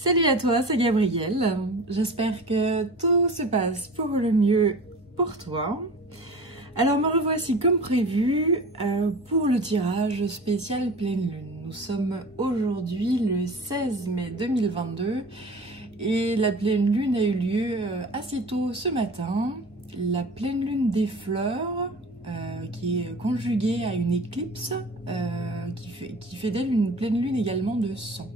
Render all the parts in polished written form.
Salut à toi, c'est Gabrielle. J'espère que tout se passe pour le mieux pour toi. Alors me revoici comme prévu pour le tirage spécial pleine lune. Nous sommes aujourd'hui le 16 mai 2022 et la pleine lune a eu lieu assez tôt ce matin. La pleine lune des fleurs qui est conjuguée à une éclipse qui fait d'elle une pleine lune également de sang.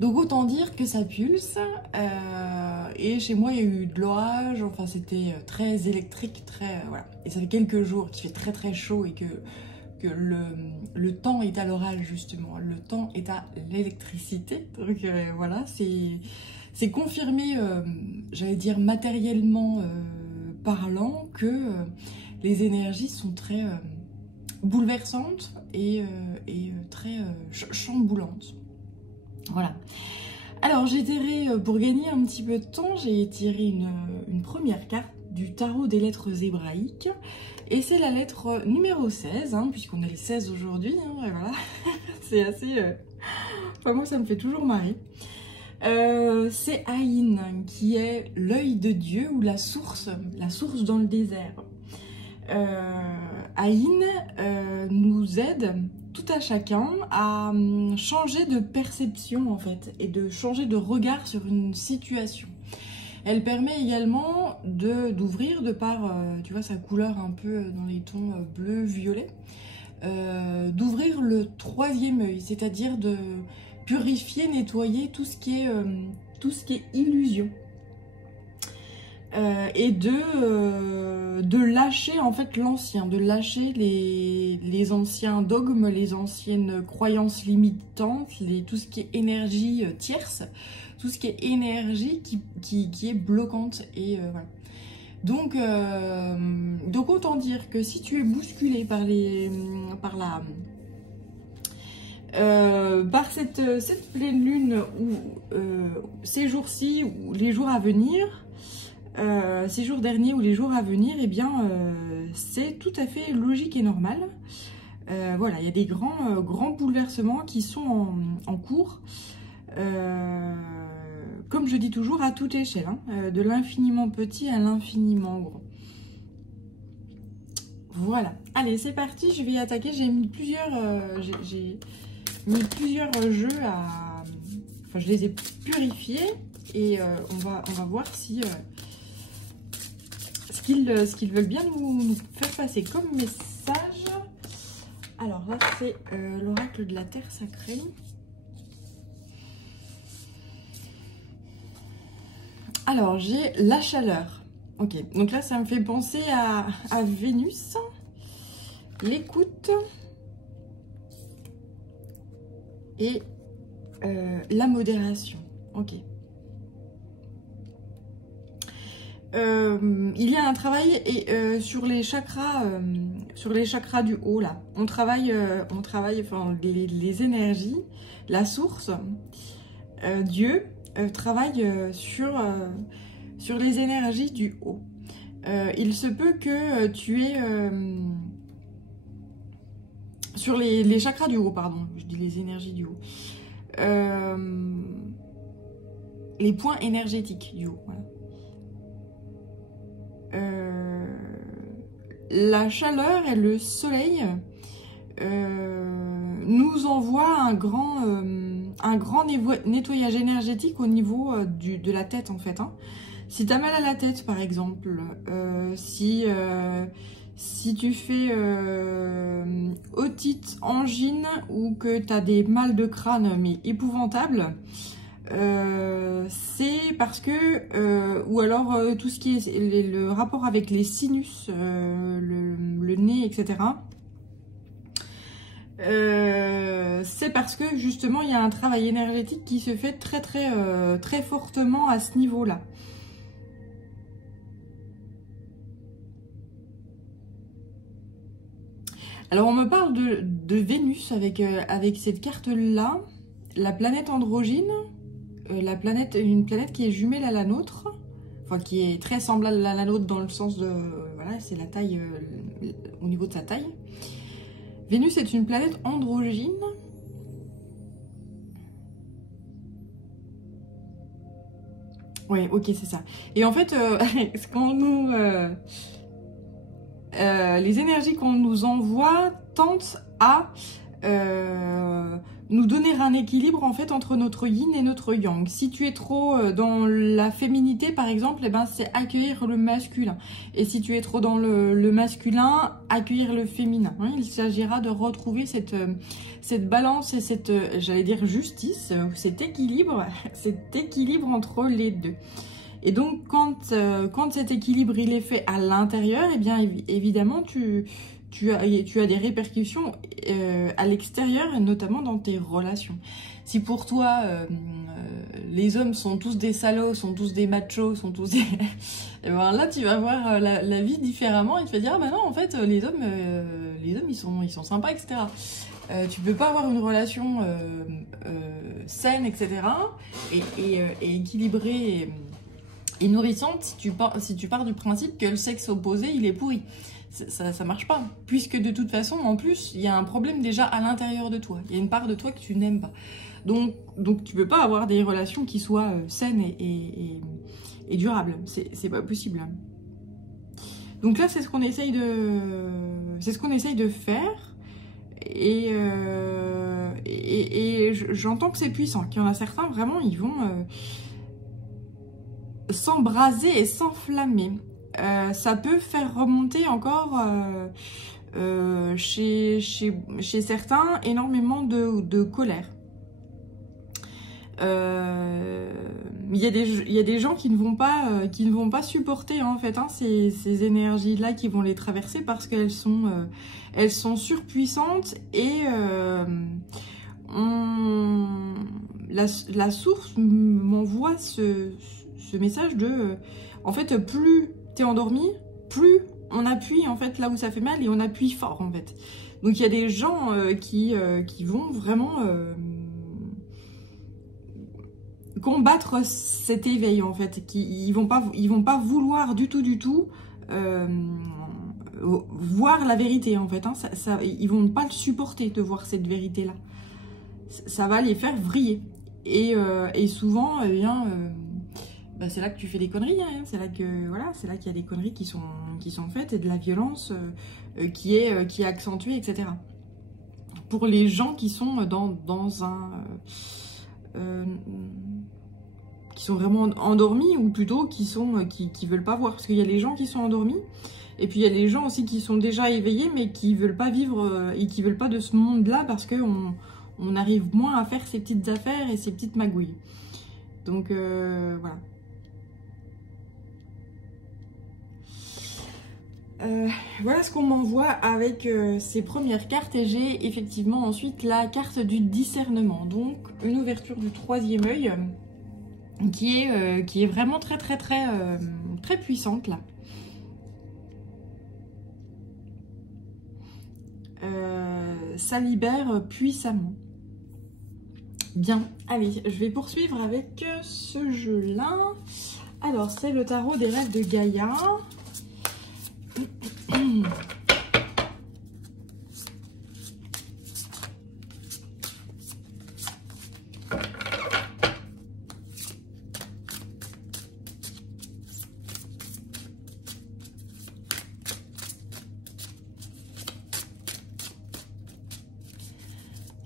Donc autant dire que ça pulse, et chez moi il y a eu de l'orage, enfin c'était très électrique, très voilà. Et ça fait quelques jours qu'il fait très très chaud et que le temps est à l'orage justement, le temps est à l'électricité. Donc voilà, c'est confirmé, j'allais dire matériellement parlant, que les énergies sont très bouleversantes et très chamboulantes. Voilà. Alors j'ai tiré, pour gagner un petit peu de temps, j'ai tiré une première carte du tarot des lettres hébraïques. Et c'est la lettre numéro 16, hein, puisqu'on est le 16 aujourd'hui. Hein, et voilà, c'est assez... Enfin moi ça me fait toujours marrer. C'est Aïn, qui est l'œil de Dieu ou la source dans le désert. Aïn nous aide tout à chacun à changer de perception en fait et de changer de regard sur une situation. Elle permet également d'ouvrir de par, tu vois, sa couleur un peu dans les tons bleu-violet, d'ouvrir le troisième œil, c'est-à-dire de purifier, nettoyer tout ce qui est illusion. Et de lâcher en fait l'ancien, de lâcher les anciens dogmes, les anciennes croyances limitantes, tout ce qui est énergie tierce, tout ce qui est énergie qui est bloquante. Et voilà. Donc autant dire que si tu es bousculé par cette pleine lune ou ces jours-ci ou les jours à venir, ces jours derniers ou les jours à venir, eh bien c'est tout à fait logique et normal. Voilà, il y a des grands bouleversements qui sont en cours, comme je dis toujours, à toute échelle, hein, de l'infiniment petit à l'infiniment grand. Voilà, allez c'est parti, je vais attaquer. J'ai mis plusieurs jeux à... Enfin je les ai purifiés et on va voir si... ce qu'ils veulent bien nous faire passer comme message. Alors là, c'est l'oracle de la Terre sacrée. Alors, j'ai la chaleur. Ok, donc là, ça me fait penser à Vénus. L'écoute. Et la modération. Ok. Il y a un travail sur les chakras du haut là. On travaille enfin, les énergies, la source. Dieu travaille sur les énergies du haut. Il se peut que tu aies sur les chakras du haut, pardon, je dis les énergies du haut. Les points énergétiques du haut, voilà. La chaleur et le soleil nous envoient un grand nettoyage énergétique au niveau de la tête en fait, hein. Si tu as mal à la tête par exemple, si tu fais otite, angine ou que tu as des mal de crâne mais épouvantables, c'est parce que, ou alors tout ce qui est le rapport avec les sinus, le nez, etc. C'est parce que justement il y a un travail énergétique qui se fait très fortement à ce niveau-là. Alors on me parle de Vénus avec cette carte-là, la planète androgyne. Une planète qui est jumelle à la nôtre, enfin qui est très semblable à la nôtre dans le sens de, voilà, c'est la taille, au niveau de sa taille. Vénus est une planète androgyne Oui, ok, c'est ça. Et en fait, quand nous, les énergies qu'on nous envoie tentent à nous donner un équilibre en fait entre notre yin et notre yang. Si tu es trop dans la féminité par exemple, eh ben, c'est accueillir le masculin. Et si tu es trop dans le masculin, accueillir le féminin. Hein, il s'agira de retrouver cette balance et cette, j'allais dire justice, cet équilibre entre les deux. Et donc quand cet équilibre il est fait à l'intérieur, eh bien évidemment tu as des répercussions à l'extérieur, et notamment dans tes relations. Si pour toi, les hommes sont tous des salauds, sont tous des machos, sont tous des... et ben là, tu vas voir la vie différemment et tu vas dire, ah ben non, en fait, les hommes ils sont sympas, etc. Tu peux pas avoir une relation saine, etc. et équilibrée et nourrissante si tu pars du principe que le sexe opposé, il est pourri. Ça marche pas, puisque de toute façon, en plus, il y a un problème déjà à l'intérieur de toi. Il y a une part de toi que tu n'aimes pas. Donc tu peux pas avoir des relations qui soient saines et durables. C'est pas possible. Donc là, c'est ce qu'on essaye de faire. Et j'entends que c'est puissant. Qu'il y en a certains, vraiment, ils vont s'embraser et s'enflammer. Ça peut faire remonter encore chez certains énormément de colère. Il y a des gens qui ne vont pas supporter en fait ces énergies-là qui vont les traverser parce qu'elles sont surpuissantes et la source m'envoie ce message de en fait plus t'es endormi, plus on appuie en fait là où ça fait mal et on appuie fort en fait. Donc il y a des gens qui vont vraiment combattre cet éveil en fait, ils vont pas vouloir du tout voir la vérité en fait. Hein. Ils vont pas le supporter de voir cette vérité là. Ça va les faire vriller et souvent eh bien bah c'est là que tu fais des conneries, hein. C'est là qu'il y a des conneries qui sont faites et de la violence qui est accentuée, etc. Pour les gens qui sont qui sont vraiment endormis ou plutôt qui veulent pas voir, parce qu'il y a les gens qui sont endormis et puis il y a les gens aussi qui sont déjà éveillés mais qui veulent pas vivre et qui veulent pas de ce monde-là parce que on arrive moins à faire ces petites affaires et ces petites magouilles. Donc voilà. Voilà ce qu'on m'envoie avec ces premières cartes et j'ai effectivement ensuite la carte du discernement, donc une ouverture du troisième œil qui est vraiment très puissante là. Ça libère puissamment. Bien, allez, je vais poursuivre avec ce jeu-là. Alors, c'est le tarot des rêves de Gaïa.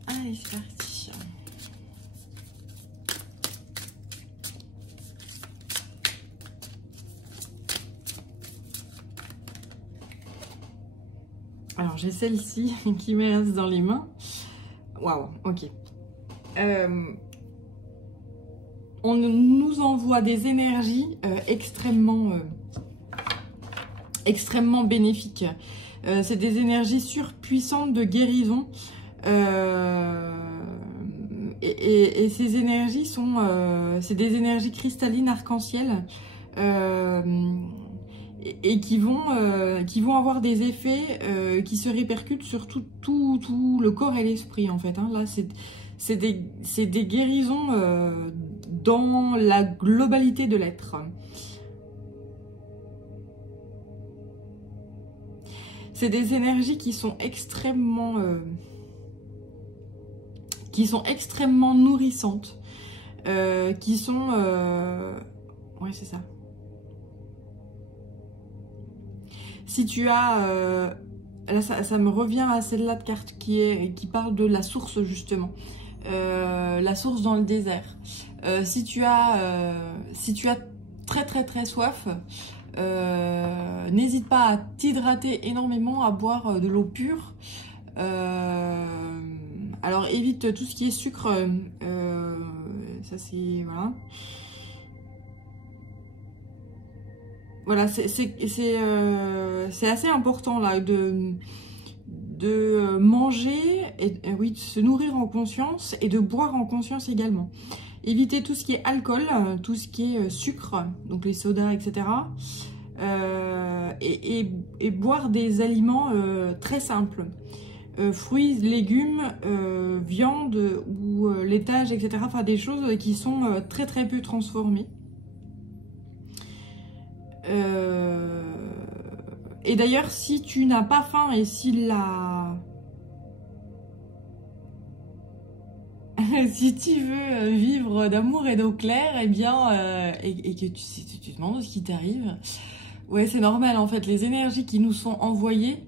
Allez, c'est parti. Alors, j'ai celle-ci qui me reste dans les mains. Waouh, ok. On nous envoie des énergies extrêmement bénéfiques. C'est des énergies surpuissantes de guérison. Et ces énergies c'est des énergies cristallines arc-en-ciel et qui vont avoir des effets qui se répercutent sur tout le corps et l'esprit en fait. Hein. Là, c'est des guérisons dans la globalité de l'être. C'est des énergies qui sont extrêmement nourrissantes, qui sont Ouais, c'est ça. Si tu as... là, ça me revient à celle-là de carte qui parle de la source, justement. La source dans le désert. Si tu as très très très soif, n'hésite pas à t'hydrater énormément, à boire de l'eau pure. Alors évite tout ce qui est sucre. Ça c'est... Voilà. Voilà, c'est assez important là de manger, oui, de se nourrir en conscience et de boire en conscience également. Éviter tout ce qui est alcool, tout ce qui est sucre, donc les sodas, etc. Et boire des aliments très simples. Fruits, légumes, viande ou laitage, etc. Enfin, des choses qui sont très très peu transformées. Et d'ailleurs, si tu n'as pas faim et si si tu veux vivre d'amour et d'eau claire, eh bien, et que tu te demandes ce qui t'arrive, ouais, c'est normal en fait. Les énergies qui nous sont envoyées,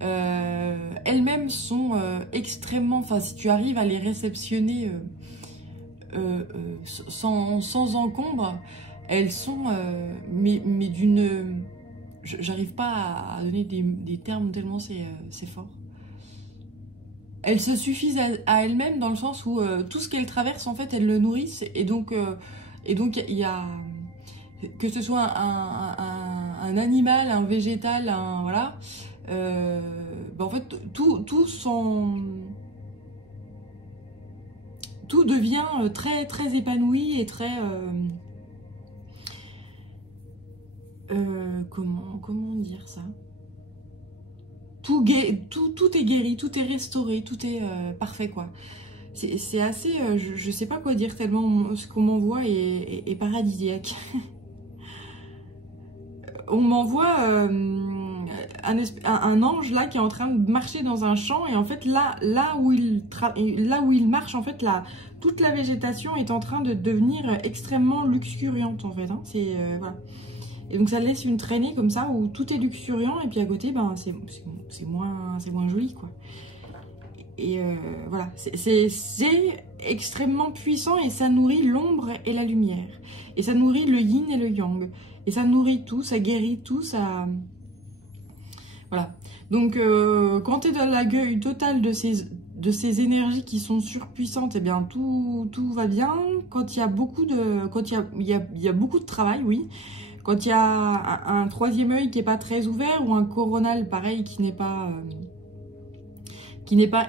elles-mêmes sont extrêmement... Enfin, si tu arrives à les réceptionner sans encombre, elles sont... mais d'une... J'arrive pas à donner des termes tellement c'est fort. Elles se suffisent à elles-mêmes dans le sens où tout ce qu'elles traversent, en fait, elles le nourrissent. Et donc il y a... Que ce soit un animal, un végétal, voilà... en fait, tout devient très, très épanoui et très... comment dire ça? Tout est guéri, tout est restauré, tout est parfait, quoi. C'est assez... je sais pas quoi dire tellement ce qu'on m'envoie est paradisiaque. On m'envoie un ange là qui est en train de marcher dans un champ et en fait là où il marche, en fait toute la végétation est en train de devenir extrêmement luxuriante en fait, hein. C'est voilà. Et donc ça laisse une traînée comme ça où tout est luxuriant et puis à côté ben c'est moins joli, quoi. Et voilà, c'est extrêmement puissant et ça nourrit l'ombre et la lumière. Et ça nourrit le yin et le yang. Et ça nourrit tout, ça guérit tout, ça... Voilà. Donc quand tu es dans l'accueil total de ces énergies qui sont surpuissantes, eh bien tout va bien. Quand il y a beaucoup de... Quand il y a beaucoup de travail, oui. Quand il y a un troisième œil qui n'est pas très ouvert ou un coronal pareil qui n'est pas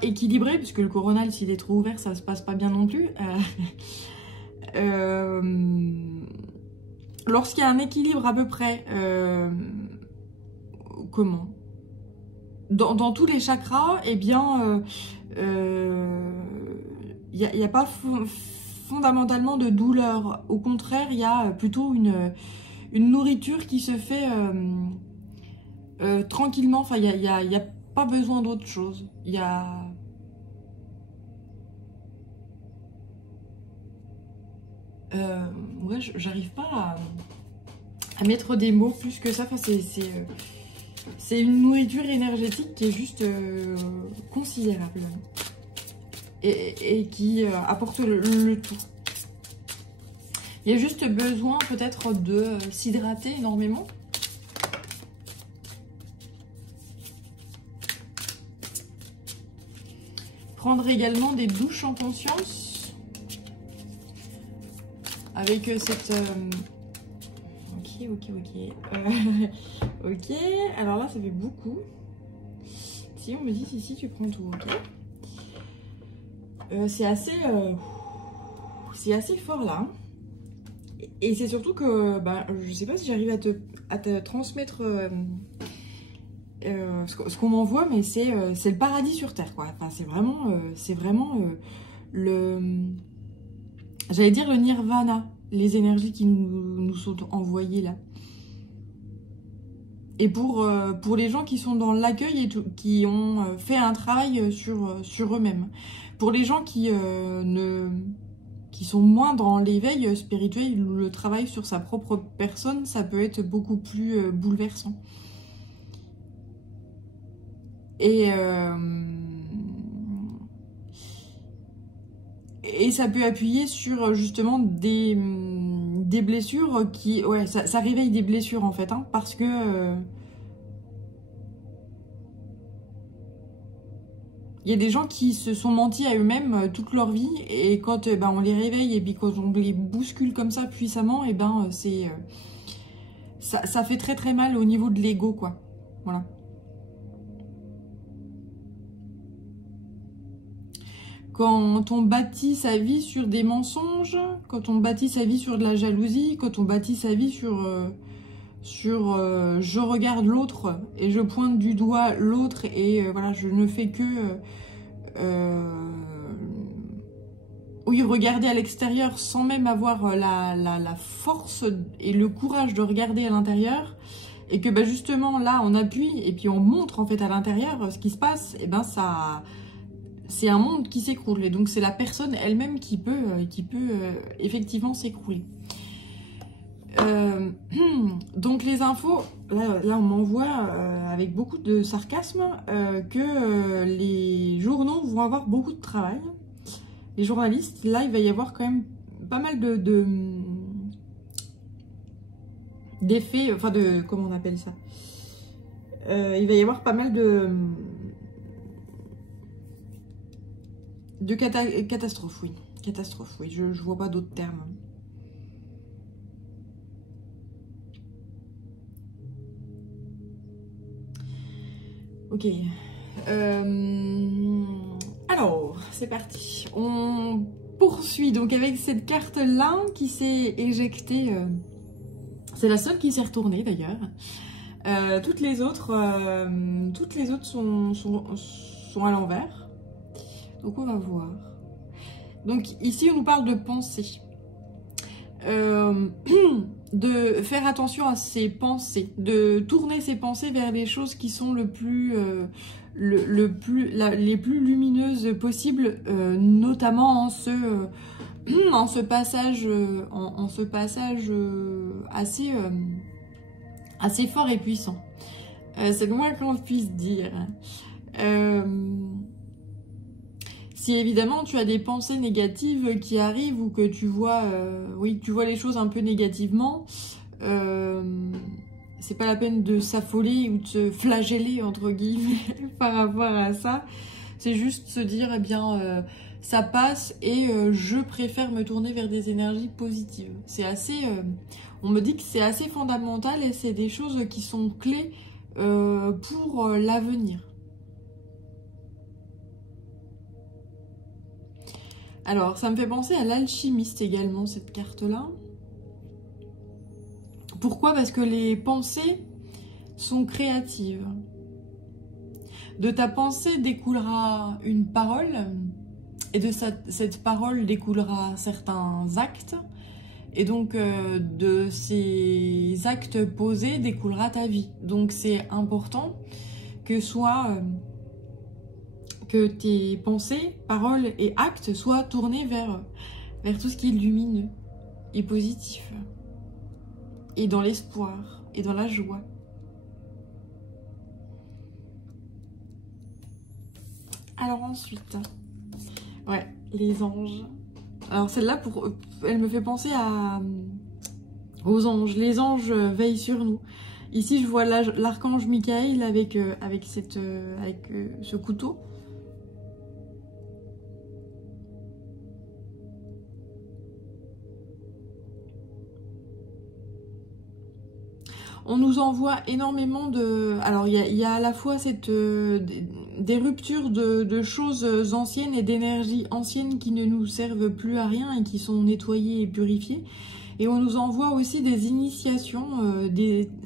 équilibré, puisque le coronal, s'il est trop ouvert, ça se passe pas bien non plus. Lorsqu'il y a un équilibre à peu près, dans tous les chakras, eh bien, il n'y a pas fondamentalement de douleur. Au contraire, il y a plutôt une nourriture qui se fait tranquillement. Enfin, il y a pas besoin d'autre chose. Il y a... ouais, j'arrive pas à mettre des mots plus que ça. Enfin, c'est une nourriture énergétique qui est juste considérable. Et qui apporte le tout. Il y a juste besoin peut-être de s'hydrater énormément. Prendre également des douches en conscience. Avec cette... Ok. Ok, alors là ça fait beaucoup. Si on me dit si tu prends tout, ok. C'est assez fort là. Et c'est surtout que je sais pas si j'arrive à te transmettre ce qu'on m'envoie, mais c'est le paradis sur terre, quoi. Enfin, c'est vraiment j'allais dire le nirvana, les énergies qui nous sont envoyées là. Et pour les gens qui sont dans l'accueil et qui ont fait un travail sur eux-mêmes. Pour les gens qui qui sont moins dans l'éveil spirituel, où le travail sur sa propre personne, ça peut être beaucoup plus bouleversant. Et ça peut appuyer sur justement des blessures qui... Ouais, ça réveille des blessures en fait, hein, parce que... il y a des gens qui se sont mentis à eux-mêmes toute leur vie, et quand on les réveille, et puis quand on les bouscule comme ça puissamment, et ça fait très très mal au niveau de l'ego, quoi. Voilà. Quand on bâtit sa vie sur des mensonges, quand on bâtit sa vie sur de la jalousie, quand on bâtit sa vie sur je regarde l'autre et je pointe du doigt l'autre, et voilà, je ne fais que oui, regarder à l'extérieur sans même avoir la force et le courage de regarder à l'intérieur, et que justement là on appuie et puis on montre en fait à l'intérieur ce qui se passe, et ça... c'est un monde qui s'écroule, et donc c'est la personne elle-même qui peut effectivement s'écrouler. Donc les infos, là on m'envoie avec beaucoup de sarcasme que les journaux vont avoir beaucoup de travail. Les journalistes, là il va y avoir quand même pas mal d'effets, enfin comment on appelle ça, il va y avoir pas mal de catastrophes, oui. Catastrophe, oui. Je vois pas d'autres termes. Ok. Alors, c'est parti. On poursuit donc avec cette carte-là qui s'est éjectée. C'est la seule qui s'est retournée d'ailleurs. Toutes les autres sont à l'envers. Donc on va voir. Donc ici on nous parle de pensée. De faire attention à ses pensées, de tourner ses pensées vers les choses qui sont les plus lumineuses possibles, notamment en ce passage, assez fort et puissant. C'est le moins qu'on puisse dire. Si évidemment tu as des pensées négatives qui arrivent, ou que tu vois, tu vois les choses un peu négativement, c'est pas la peine de s'affoler ou de se flageller entre guillemets par rapport à ça. C'est juste se dire, eh bien, ça passe, et je préfère me tourner vers des énergies positives. C'est assez, on me dit que c'est assez fondamental, et c'est des choses qui sont clés pour l'avenir. Alors, ça me fait penser à l'alchimiste également, cette carte-là. Pourquoi? Parce que les pensées sont créatives. De ta pensée découlera une parole, et de cette parole découlera certains actes, et donc de ces actes posés découlera ta vie. Donc c'est important que que tes pensées, paroles et actes soient tournés vers tout ce qui est lumineux et positif, et dans l'espoir et dans la joie. Alors ensuite, ouais, les anges. Alors celle-là, elle me fait penser aux anges. Les anges veillent sur nous. Ici, je vois l'archange Michael avec ce couteau. On nous envoie énormément de... Alors, il y a à la fois des ruptures de choses anciennes et d'énergies anciennes qui ne nous servent plus à rien et qui sont nettoyées et purifiées. Et on nous envoie aussi des initiations,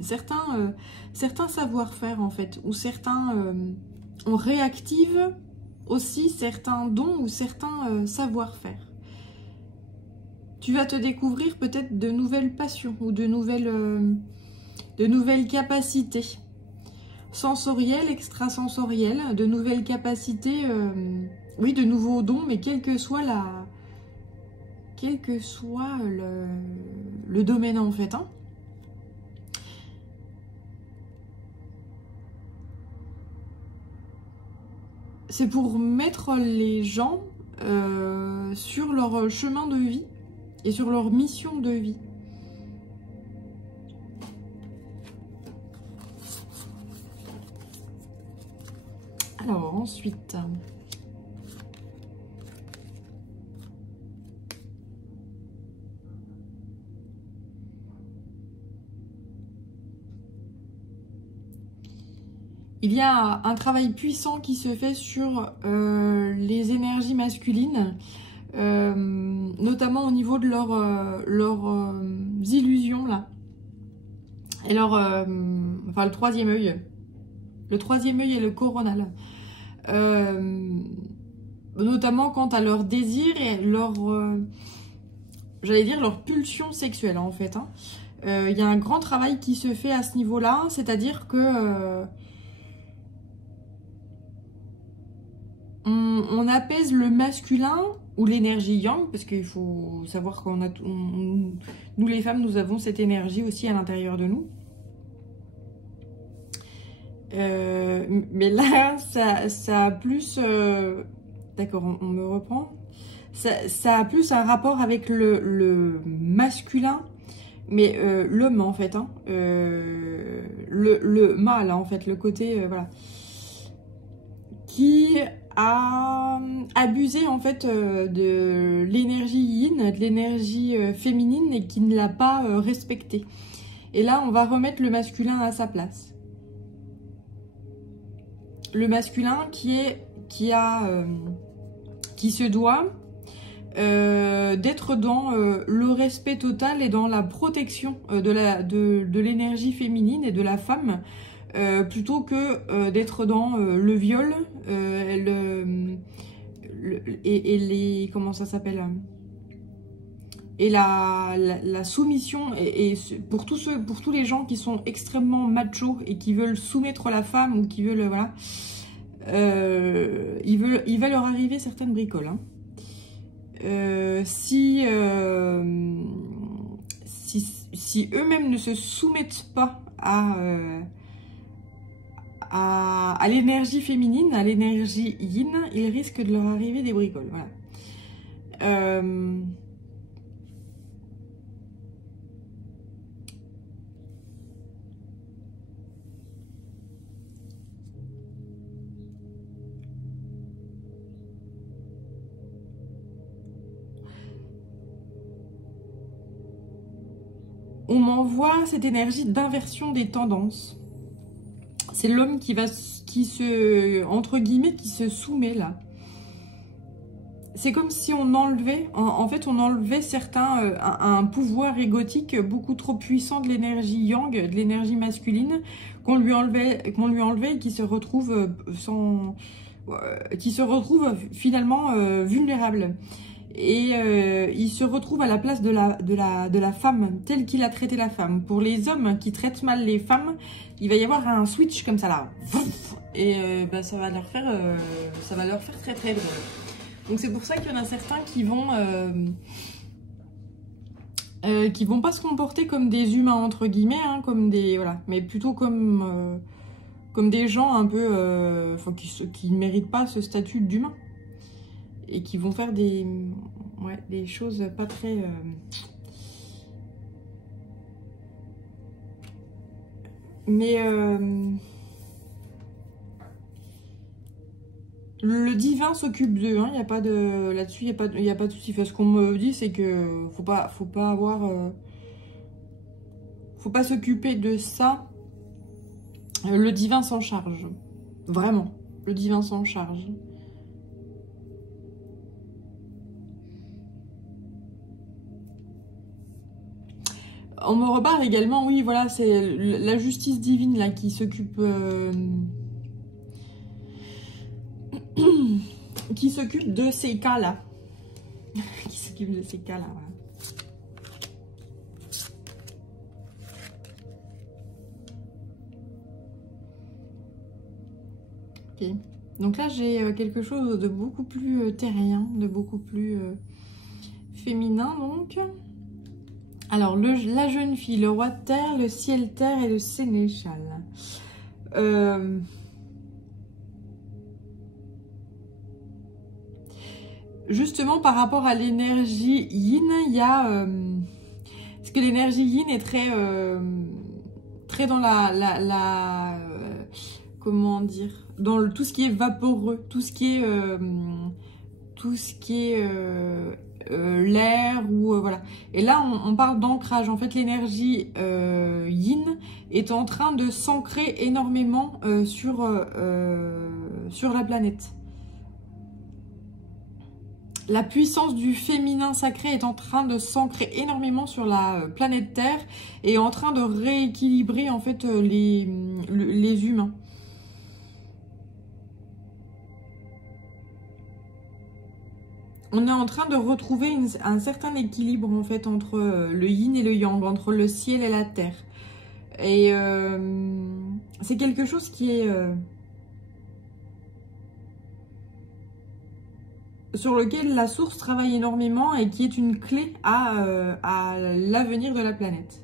certains savoir-faire en fait, ou on réactive aussi certains dons ou certains savoir-faire. Tu vas te découvrir peut-être de nouvelles passions ou de nouvelles capacités sensorielles, extrasensorielles, de nouvelles capacités, oui, de nouveaux dons, mais quelle que soit quel que soit le domaine en fait. Hein. C'est pour mettre les gens sur leur chemin de vie et sur leur mission de vie. Alors ensuite, il y a un travail puissant qui se fait sur les énergies masculines, notamment au niveau de leurs illusions là, et enfin le troisième œil. Le troisième œil est le coronal. Notamment quant à leur désir et j'allais dire leur pulsion sexuelle en fait. Hein. Y a un grand travail qui se fait à ce niveau-là, c'est-à-dire que on apaise le masculin ou l'énergie yang, parce qu'il faut savoir qu'on a, nous les femmes, nous avons cette énergie aussi à l'intérieur de nous. Mais là, ça a plus... D'accord, on me reprend. Ça a plus un rapport avec le masculin, mais l'homme en fait. Hein, le mâle en fait, le côté... voilà. Qui a abusé en fait de l'énergie yin, de l'énergie féminine et qui ne l'a pas respectée. Et là, on va remettre le masculin à sa place. Le masculin qui se doit d'être dans le respect total et dans la protection de l'énergie féminine et de la femme, plutôt que d'être dans le viol et les... comment ça s'appelle, et la soumission, et pour tous les gens qui sont extrêmement machos et qui veulent soumettre la femme ou qui veulent, voilà, il va leur arriver certaines bricoles. Hein. Si eux-mêmes ne se soumettent pas à l'énergie féminine, à l'énergie yin, il risque de leur arriver des bricoles. Voilà. On m'envoie cette énergie d'inversion des tendances. C'est l'homme qui se, entre guillemets, qui se soumet là. C'est comme si on enlevait, en fait, on enlevait un pouvoir égotique beaucoup trop puissant de l'énergie yang, de l'énergie masculine, qu'on lui enlevait et qui se retrouve finalement vulnérable. Et il se retrouve à la place de la femme, telle qu'il a traité la femme. Pour les hommes qui traitent mal les femmes, il va y avoir un switch comme ça là. Et ça va leur faire très très drôle. Donc c'est pour ça qu'il y en a certains qui vont pas se comporter comme des humains entre guillemets, hein, comme des, voilà, mais plutôt comme des gens un peu qui ne méritent pas ce statut d'humain. Et qui vont faire des choses pas très... le divin s'occupe d'eux, hein, y a pas de... Là-dessus, il n'y a pas de souci. Enfin, ce qu'on me dit, c'est que faut pas avoir... faut pas s'occuper de ça. Le divin s'en charge. Vraiment. Le divin s'en charge. On me reparle également, oui, voilà, c'est la justice divine là qui s'occupe de ces cas-là. Qui s'occupe de ces cas-là, voilà. Ok. Donc là, j'ai quelque chose de beaucoup plus terrien, de beaucoup plus féminin donc. Alors, la jeune fille, le roi de terre, le ciel terre et le sénéchal. Justement, par rapport à l'énergie yin, il y a... parce que l'énergie yin est très dans comment dire, dans tout ce qui est vaporeux, tout ce qui est l'air ou voilà. Et là, on parle d'ancrage. En fait, l'énergie yin est en train de s'ancrer énormément sur la planète. La puissance du féminin sacré est en train de s'ancrer énormément sur la planète Terre et en train de rééquilibrer en fait les humains. On est en train de retrouver un certain équilibre en fait entre le yin et le yang, entre le ciel et la terre. Et c'est quelque chose qui est sur lequel la source travaille énormément et qui est une clé à l'avenir de la planète.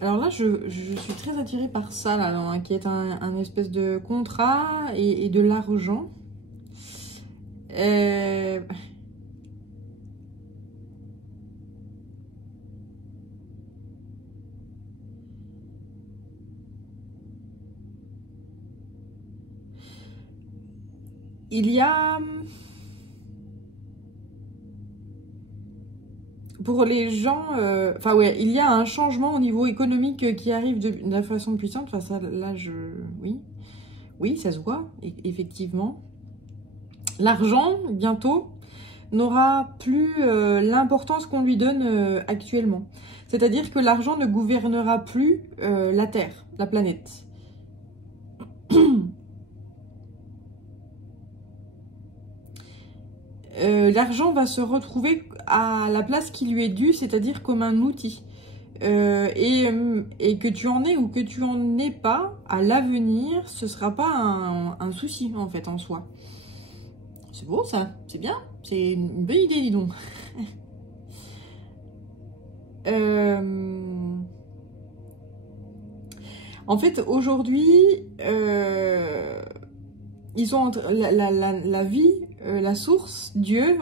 Alors là, je suis très attirée par ça, là, hein, qui est un espèce de contrat et de l'argent. Il y a... Pour les gens... Enfin ouais, il y a un changement au niveau économique qui arrive de façon puissante. Enfin ça, là, oui. Oui, ça se voit, effectivement. L'argent, bientôt, n'aura plus l'importance qu'on lui donne actuellement. C'est-à-dire que l'argent ne gouvernera plus la Terre, la planète. L'argent va se retrouver à la place qui lui est due, c'est-à-dire comme un outil. Et que tu en aies ou que tu en aies pas, à l'avenir, ce sera pas un souci en fait en soi. C'est beau ça, c'est bien, c'est une bonne idée, dis donc. En fait, aujourd'hui, ils sont la vie, la source, Dieu,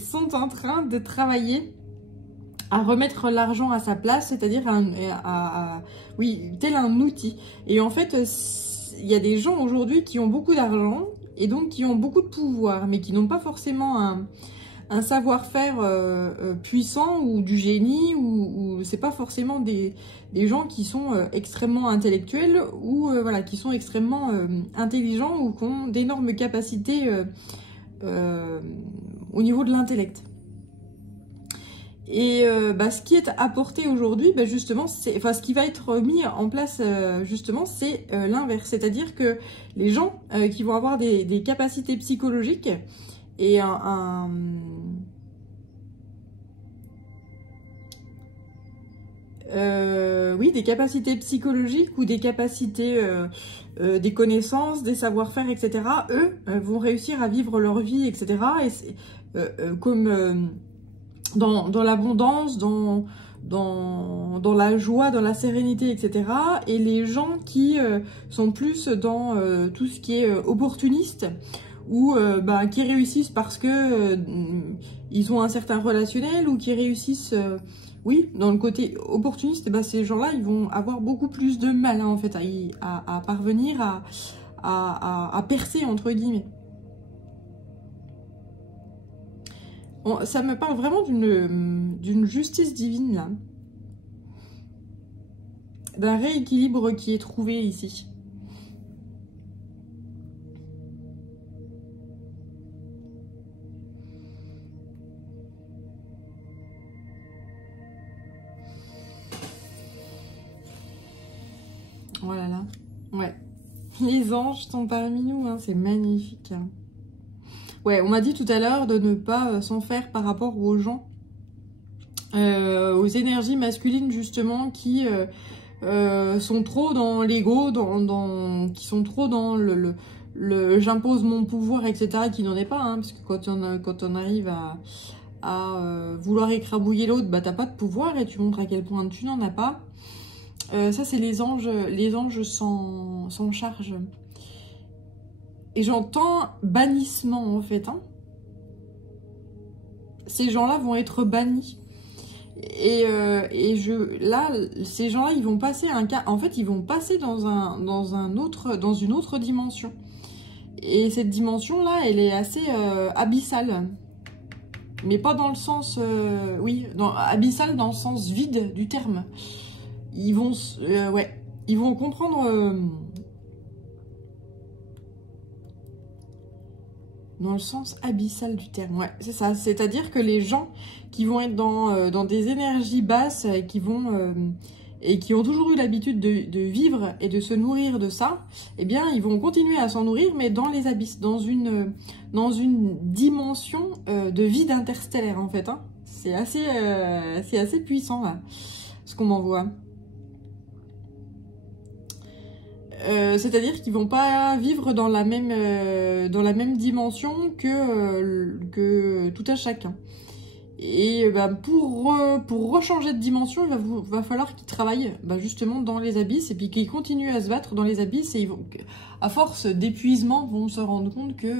sont en train de travailler à remettre l'argent à sa place, c'est-à-dire oui, tel un outil. Et en fait, il y a des gens aujourd'hui qui ont beaucoup d'argent et donc qui ont beaucoup de pouvoir, mais qui n'ont pas forcément un savoir-faire puissant ou du génie, ou c'est pas forcément des gens qui sont extrêmement intellectuels ou voilà, qui sont extrêmement intelligents ou qui ont d'énormes capacités au niveau de l'intellect. Et ce qui est apporté aujourd'hui, justement, ce qui va être mis en place justement, c'est l'inverse. C'est-à-dire que les gens qui vont avoir des capacités psychologiques et oui, des capacités psychologiques ou des capacités, des connaissances, des savoir-faire, etc. Eux vont réussir à vivre leur vie, etc. Et comme dans l'abondance, dans la joie, dans la sérénité, etc. Et les gens qui sont plus dans tout ce qui est opportuniste, ou qui réussissent parce que ils ont un certain relationnel, ou qui réussissent, oui, dans le côté opportuniste, ces gens-là, ils vont avoir beaucoup plus de mal, hein, en fait, à parvenir à percer, entre guillemets. Ça me parle vraiment d'une justice divine, là. D'un rééquilibre qui est trouvé ici. Voilà, là. Ouais. Les anges sont parmi nous, hein, c'est magnifique. Hein. Ouais, on m'a dit tout à l'heure de ne pas s'en faire par rapport aux gens, aux énergies masculines justement qui sont trop dans l'ego, qui sont trop dans j'impose mon pouvoir, etc., qui n'en est pas, hein, parce que quand on arrive à vouloir écrabouiller l'autre, bah t'as pas de pouvoir et tu montres à quel point tu n'en as pas. Ça c'est les anges s'en charge. Et j'entends bannissement en fait, hein. Ces gens-là vont être bannis. Et là, ces gens-là, ils vont passer un cas. En fait, ils vont passer dans une autre dimension. Et cette dimension-là, elle est assez abyssale. Mais pas dans le sens... abyssale dans le sens vide du terme. Ils vont comprendre... dans le sens abyssal du terme, ouais, c'est ça. C'est-à-dire que les gens qui vont être dans des énergies basses, qui ont toujours eu l'habitude de vivre et de se nourrir de ça, eh bien, ils vont continuer à s'en nourrir, mais dans les abysses, dans une dimension de vide interstellaire, en fait. Hein. C'est assez puissant, là, ce qu'on m'envoie. C'est-à-dire qu'ils vont pas vivre dans la même dimension que tout à chacun. Et bah, pour rechanger de dimension, il va falloir qu'ils travaillent justement dans les abysses et puis qu'ils continuent à se battre dans les abysses et ils vont, à force d'épuisement, vont se rendre compte que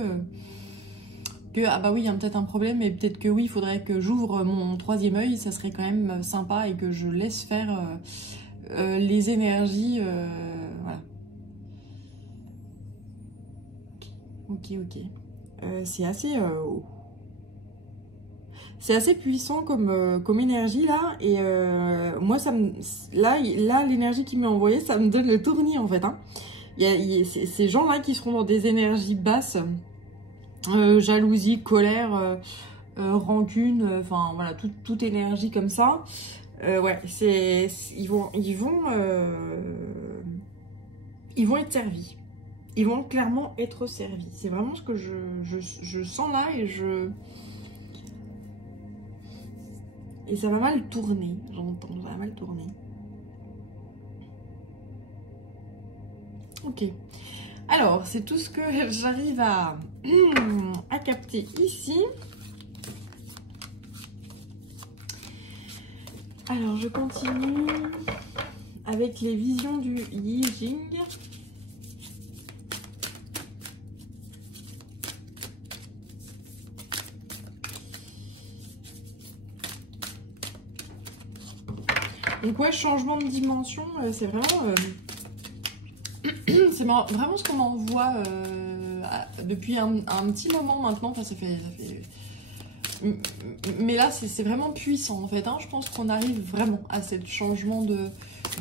ah bah oui, il y a peut-être un problème et peut-être que oui, il faudrait que j'ouvre mon troisième œil, ça serait quand même sympa et que je laisse faire les énergies, voilà. Ok. C'est assez puissant comme énergie là. Et moi, là l'énergie qui m'est envoyée, ça me donne le tournis en fait. Hein. Ces gens-là qui seront dans des énergies basses, jalousie, colère, rancune, enfin voilà, toute énergie comme ça. Ouais, ils vont être servis. Ils vont clairement être servis. C'est vraiment ce que je sens là et ça va mal tourner. J'entends, ça va mal tourner. Ok. Alors, c'est tout ce que j'arrive à capter ici. Alors, je continue avec les visions du Yi Jing. Donc ouais, changement de dimension, c'est vraiment... c'est vraiment ce qu'on m'envoie depuis un petit moment maintenant. Enfin, ça fait... Mais là, c'est vraiment puissant, en fait. Hein. Je pense qu'on arrive vraiment à ce changement de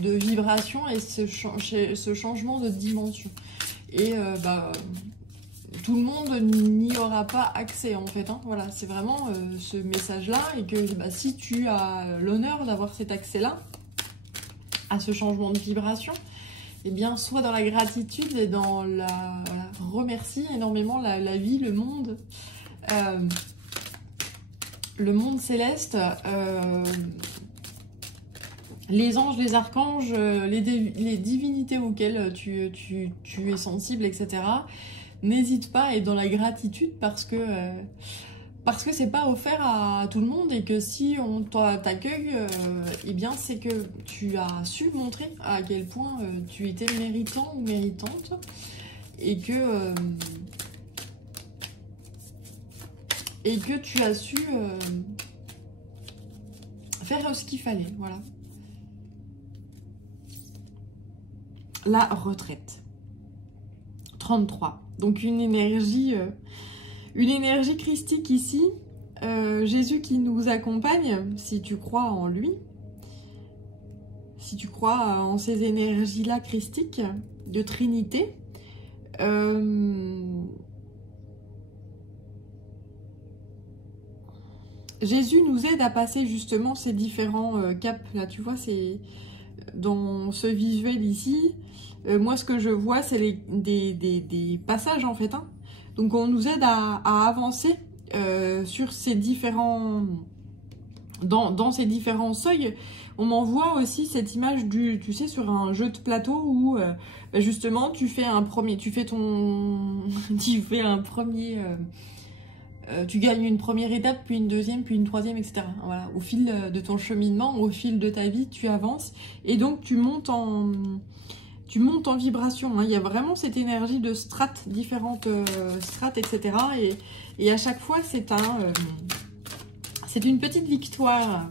vibration et ce changement de dimension. Et tout le monde n'y aura pas accès, en fait. Hein. Voilà, c'est vraiment ce message-là. Et que si tu as l'honneur d'avoir cet accès-là, à ce changement de vibration, eh bien, soit dans la gratitude et dans remercie énormément la vie, le monde céleste, les anges, les archanges, les divinités auxquelles tu es sensible, etc. N'hésite pas à être dans la gratitude parce que c'est pas offert à tout le monde et que si on t'accueille, eh bien c'est que tu as su montrer à quel point tu étais méritant ou méritante et que tu as su faire ce qu'il fallait, voilà. La retraite. 33. Donc une énergie christique ici. Jésus qui nous accompagne, si tu crois en lui. Si tu crois en ces énergies-là christiques de Trinité. Jésus nous aide à passer justement ces différents caps. Là, tu vois, c'est dans ce visuel ici. Moi, ce que je vois, c'est des passages, en fait. Hein. Donc, on nous aide à avancer sur ces différents dans ces différents seuils, on m'envoie aussi cette image du, tu sais, sur un jeu de plateau où bah justement tu fais un premier, tu fais un premier, tu gagnes une première étape, puis une deuxième, puis une troisième, etc. Voilà, au fil de ton cheminement, au fil de ta vie, tu avances et donc tu montes en vibration. Hein. Il y a vraiment cette énergie de strates, différentes strates, etc. Et à chaque fois, c'est une petite victoire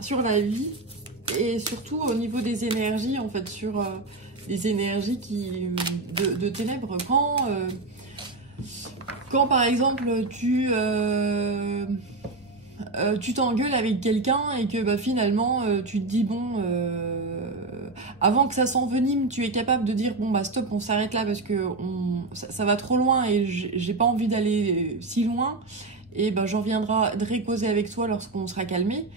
sur la vie et surtout au niveau des énergies, en fait, sur les énergies de ténèbres. Quand par exemple tu t'engueules avec quelqu'un et que bah, finalement tu te dis bon avant que ça s'envenime, tu es capable de dire bon bah stop, on s'arrête là parce que ça va trop loin et j'ai pas envie d'aller si loin et bah je reviendrai causer avec toi lorsqu'on sera calmé.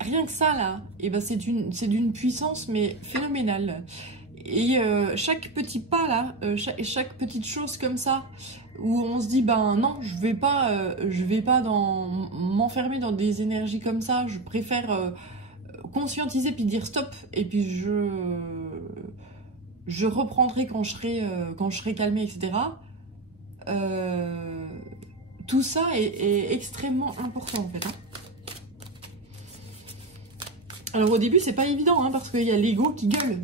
Rien que ça là, et bah c'est d'une puissance mais phénoménale. Et chaque petit pas là, chaque petite chose comme ça, où on se dit ben non, je vais pas m'enfermer dans des énergies comme ça, je préfère conscientiser puis dire stop, et puis je reprendrai quand je serai calmée, etc. Tout ça est extrêmement important en fait. Hein. Alors au début c'est pas évident hein, parce qu'il y a l'ego qui gueule.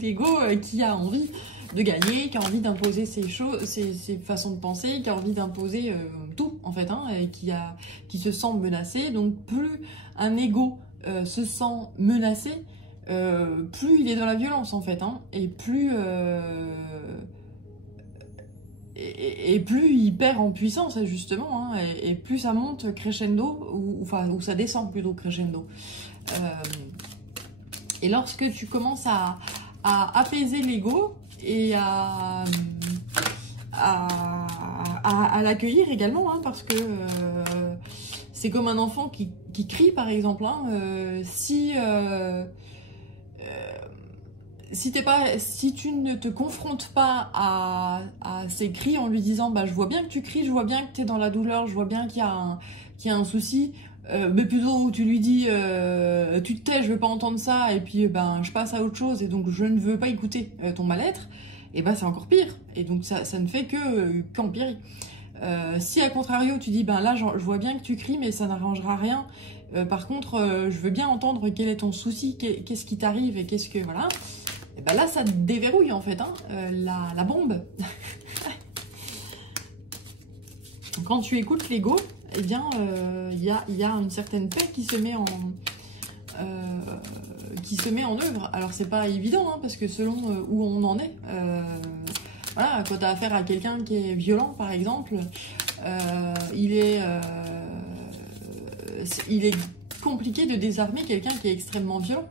L'ego qui a envie de gagner, qui a envie d'imposer ses choses, ses façons de penser, qui a envie d'imposer tout en fait, hein, et qui se sent menacé. Donc plus un ego se sent menacé, plus il est dans la violence en fait, hein, et plus plus il perd en puissance justement, hein, et plus ça monte crescendo, ou ça descend plutôt crescendo. Et lorsque tu commences à apaiser l'ego et à l'accueillir également, hein, parce que c'est comme un enfant qui crie par exemple. Hein, si tu ne te confrontes pas à ces cris en lui disant bah, je vois bien que tu cries, je vois bien que tu es dans la douleur, je vois bien qu'il y a un souci, mais plutôt tu lui dis tu te tais, je veux pas entendre ça, et puis ben je passe à autre chose et donc je ne veux pas écouter ton mal-être, et ben c'est encore pire, et donc ça ne fait qu'empirer. Si à contrario tu dis ben là je vois bien que tu cries mais ça n'arrangera rien, par contre je veux bien entendre quel est ton souci, qu'est-ce qui t'arrive et qu'est-ce que voilà, et ben là ça déverrouille en fait, hein, la bombe. Quand tu écoutes l'ego, eh bien, y a une certaine paix qui se met en œuvre. Alors c'est pas évident, hein, parce que selon où on en est, voilà, quand tu as affaire à quelqu'un qui est violent, par exemple, il est compliqué de désarmer quelqu'un qui est extrêmement violent.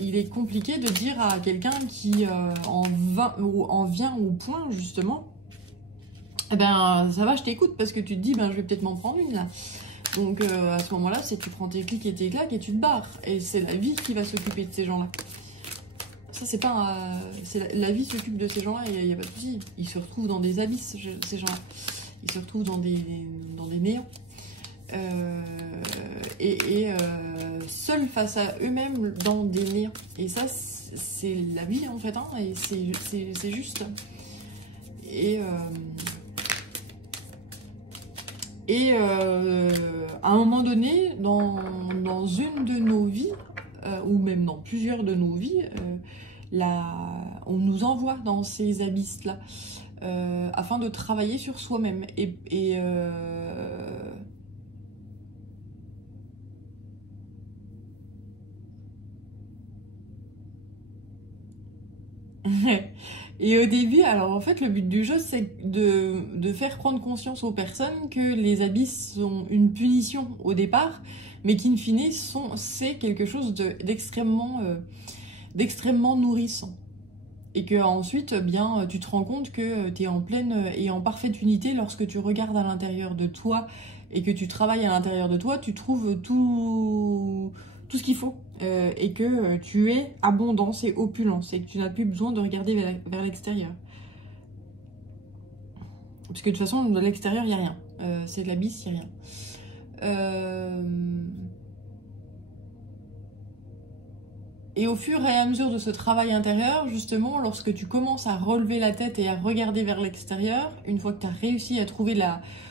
Il est compliqué de dire à quelqu'un qui en vient au point, justement, eh ben ça va, je t'écoute, parce que tu te dis ben je vais peut-être m'en prendre une là. Donc à ce moment-là, c'est tu prends tes clics et tes claques et tu te barres, et c'est la vie qui va s'occuper de ces gens-là. Ça c'est pas la vie s'occupe de ces gens-là, il y a pas de souci. Ils se retrouvent dans des abysses, ces gens-là. Ils se retrouvent dans des néants. Seuls face à eux-mêmes dans des néants. Et ça c'est la vie en fait, hein, et c'est juste. À un moment donné, dans une de nos vies, ou même dans plusieurs de nos vies, on nous envoie dans ces abysses-là, afin de travailler sur soi-même. Et au début, alors en fait, le but du jeu, c'est de faire prendre conscience aux personnes que les abysses sont une punition au départ, mais qu'in fine, c'est quelque chose d'extrêmement nourrissant. Et que ensuite, bien, tu te rends compte que tu es en pleine et en parfaite unité lorsque tu regardes à l'intérieur de toi et que tu travailles à l'intérieur de toi, tu trouves tout ce qu'il faut, et que tu es abondance et opulence, et que tu n'as plus besoin de regarder vers l'extérieur. Parce que de toute façon, de l'extérieur, il n'y a rien. C'est de l'abysse, il n'y a rien. Et au fur et à mesure de ce travail intérieur, justement, lorsque tu commences à relever la tête et à regarder vers l'extérieur, une fois que tu as réussi à trouver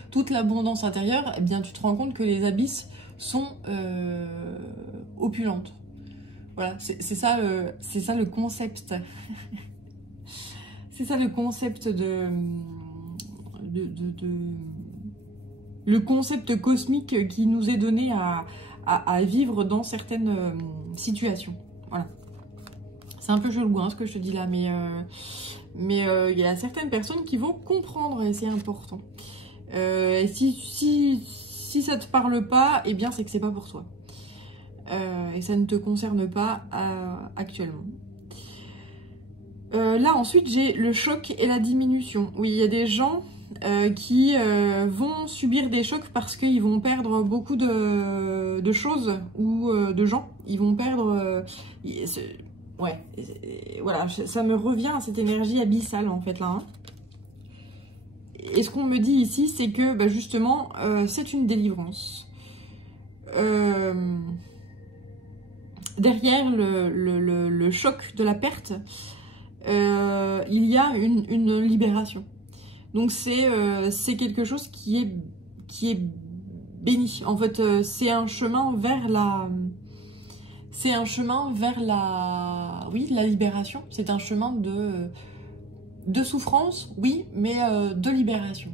toute l'abondance intérieure, eh bien, tu te rends compte que les abysses sont opulentes. Voilà, c'est ça le concept. C'est ça le concept le concept cosmique qui nous est donné à vivre dans certaines situations. Voilà. C'est un peu chelou hein, ce que je te dis là, mais il y a certaines personnes qui vont comprendre et c'est important. Et si ça te parle pas, eh bien c'est que c'est pas pour toi. Et ça ne te concerne pas actuellement. Là ensuite j'ai le choc et la diminution. Oui, il y a des gens qui vont subir des chocs parce qu'ils vont perdre beaucoup de choses ou de gens. Ils vont perdre... ouais, voilà, ça me revient à cette énergie abyssale en fait là. Hein. Et ce qu'on me dit ici, c'est que bah, justement, c'est une délivrance. Derrière le choc de la perte, il y a une libération. Donc c'est quelque chose qui est béni. En fait, c'est un chemin vers la... C'est un chemin vers la... Oui, la libération. C'est un chemin de souffrance, oui, mais de libération.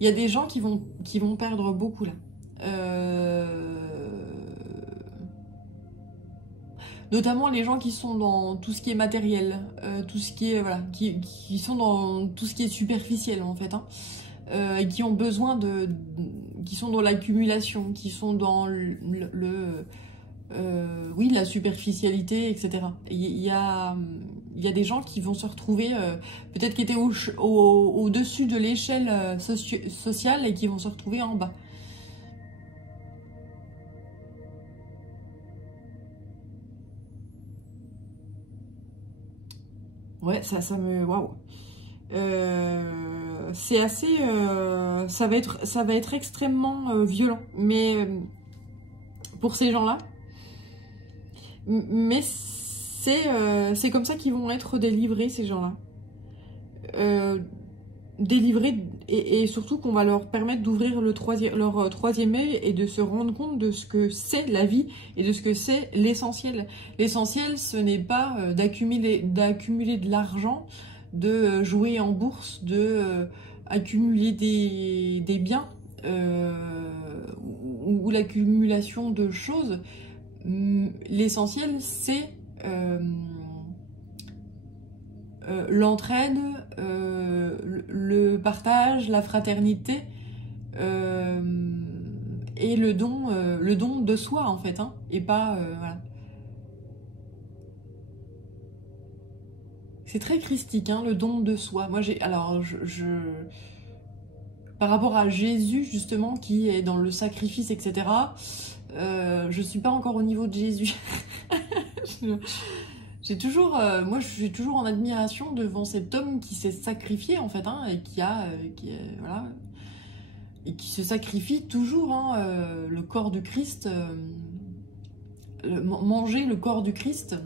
Il y a des gens qui vont perdre beaucoup là. Notamment les gens qui sont dans tout ce qui est matériel, tout ce qui est voilà, qui sont dans tout ce qui est superficiel en fait, hein, et qui ont besoin qui sont dans l'accumulation, qui sont dans oui, la superficialité, etc. Il y a des gens qui vont se retrouver, peut-être qui étaient au-dessus de l'échelle sociale et qui vont se retrouver en bas. Ouais, ça me... Waouh. C'est assez... ça va être extrêmement violent. Mais pour ces gens-là, mais c'est comme ça qu'ils vont être délivrés, ces gens-là. Délivrés, et surtout qu'on va leur permettre d'ouvrir leur troisième œil et de se rendre compte de ce que c'est la vie et de ce que c'est l'essentiel. L'essentiel, ce n'est pas d'accumuler de l'argent, de jouer en bourse, de accumuler des biens ou l'accumulation de choses. L'essentiel, c'est l'entraide, le partage, la fraternité et le don de soi en fait, hein, et pas voilà. C'est très christique, hein, le don de soi. Moi par rapport à Jésus justement qui est dans le sacrifice, etc. Je suis pas encore au niveau de Jésus. J'ai toujours, moi je suis toujours en admiration devant cet homme qui s'est sacrifié en fait, hein, et voilà, et qui se sacrifie toujours, hein, le corps du Christ, manger le corps du Christ